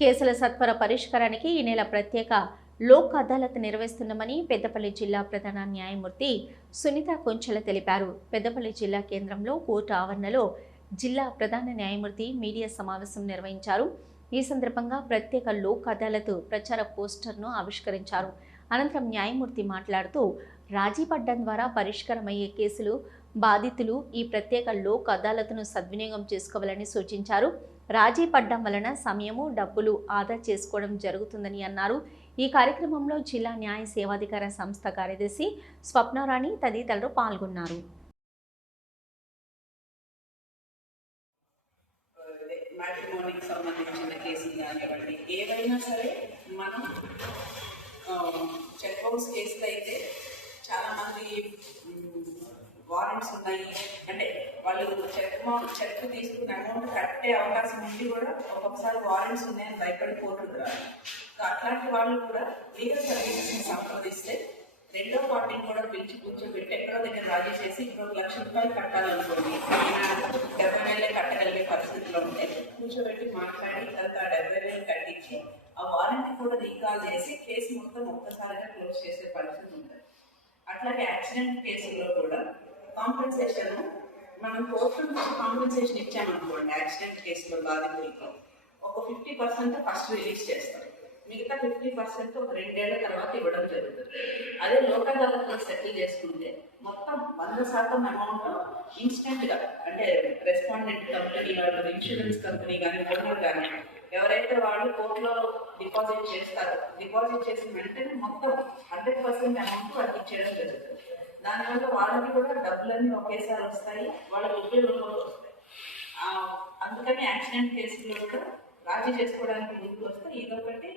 కేసుల సత్వర పరిష్కారానికి ఈ నెల ప్రత్యేక లోక్ అదాలత్ నిర్వహిస్తున్నామని పెద్దపల్లి జిల్లా ప్రధాన న్యాయమూర్తి సునీత కొంచెల తెలిపారు. పెద్దపల్లి జిల్లా కేంద్రంలో కోర్టు ఆవరణలో జిల్లా ప్రధాన న్యాయమూర్తి మీడియా సమావేశం నిర్వహించారు. ఈ సందర్భంగా ప్రత్యేక లోక్ అదాలత్ ప్రచార పోస్టర్ను ఆవిష్కరించారు. అనంతరం న్యాయమూర్తి మాట్లాడుతూ రాజీ పడ్డం ద్వారా పరిష్కారమయ్యే కేసులు బాధితులు ఈ ప్రత్యేక లోక్ అదాలత్ను సద్వినియోగం చేసుకోవాలని సూచించారు. రాజీ పడ్డం వలన సమయము డబ్బులు ఆదా చేసుకోవడం జరుగుతుందని అన్నారు. ఈ కార్యక్రమంలో జిల్లా న్యాయ సేవాధికార సంస్థ కార్యదర్శి స్వప్నరాణి తదితరులు పాల్గొన్నారు. మ్యాట్రిమోనీకి సంబంధించిన కేసులు కానివ్వండి సరే మనం చెక్ బౌన్స్ కేసులు అయితే చాలామంది వారెంట్స్ ఉన్నాయి. అంటే వాళ్ళు చెక్ చెక్ తీసుకున్న అమౌంట్ కట్టే అవకాశం ఉండి కూడా ఒక్కొక్కసారి వారెంట్స్ ఉన్నాయని భయపడి కోర్టుకు సో అట్లాంటి వాళ్ళు కూడా లీగల్ సర్వీసెస్ని సంప్రదిస్తే రెండో పార్టీని కూడా పిలిచి కూర్చోబెట్టి ఎక్కడో దగ్గర రాజీ చేసి ఇప్పుడు ఒక లక్ష రూపాయలు కట్టాలనుకోండి. ఆయన డెబ్బై వేలే కట్టగలిగే పరిస్థితిలో ఉంటే కూర్చోబెట్టి మాట్లాడి తర్వాత డెబ్బై వేలు కట్టించి ఆ వారంటీ కూడా రీకాల్ చేసి కేసు మొత్తం ఒక్కసారిగా క్లోజ్ చేసే పరిస్థితి ఉంటుంది. అట్లాగే యాక్సిడెంట్ కేసుల్లో కూడా కాంపెన్సేషన్ మనం కోర్టు నుంచి కాంపెన్సేషన్ ఇచ్చామనుకోండి యాక్సిడెంట్ కేసులో బాధితులకు ఒక ఫిఫ్టీ పర్సెంట్ ఫస్ట్ రిలీజ్ చేస్తారు మిగతా ఫిఫ్టీ పర్సెంట్ ఒక రెండేళ్ళ తర్వాత ఇవ్వడం జరుగుతుంది. అదే లోకల్ అదాలత్లో సెటిల్ చేసుకుంటే మొత్తం వంద శాతం అమౌంట్ ఇన్స్టెంట్గా అంటే రెస్పాండెంట్ కంపెనీ వాళ్ళు ఇన్సూరెన్స్ కంపెనీ కానీ ఓనర్ కానీ ఎవరైతే వాళ్ళు కోర్టులో డిపాజిట్ చేస్తారు. డిపాజిట్ చేసిన వెంటనే మొత్తం హండ్రెడ్ పర్సెంట్ అమౌంట్ వాళ్ళకి ఇచ్చేయడం జరుగుతుంది. దానివల్ల వాళ్ళకి కూడా డబ్బులన్నీ ఒకేసారి వస్తాయి. వాళ్ళ ఉద్యోగంలో వస్తాయి అందుకని యాక్సిడెంట్ కేసులో కూడా రాజీ చేసుకోవడానికి ముందుకు వస్తే ఉంటుంది.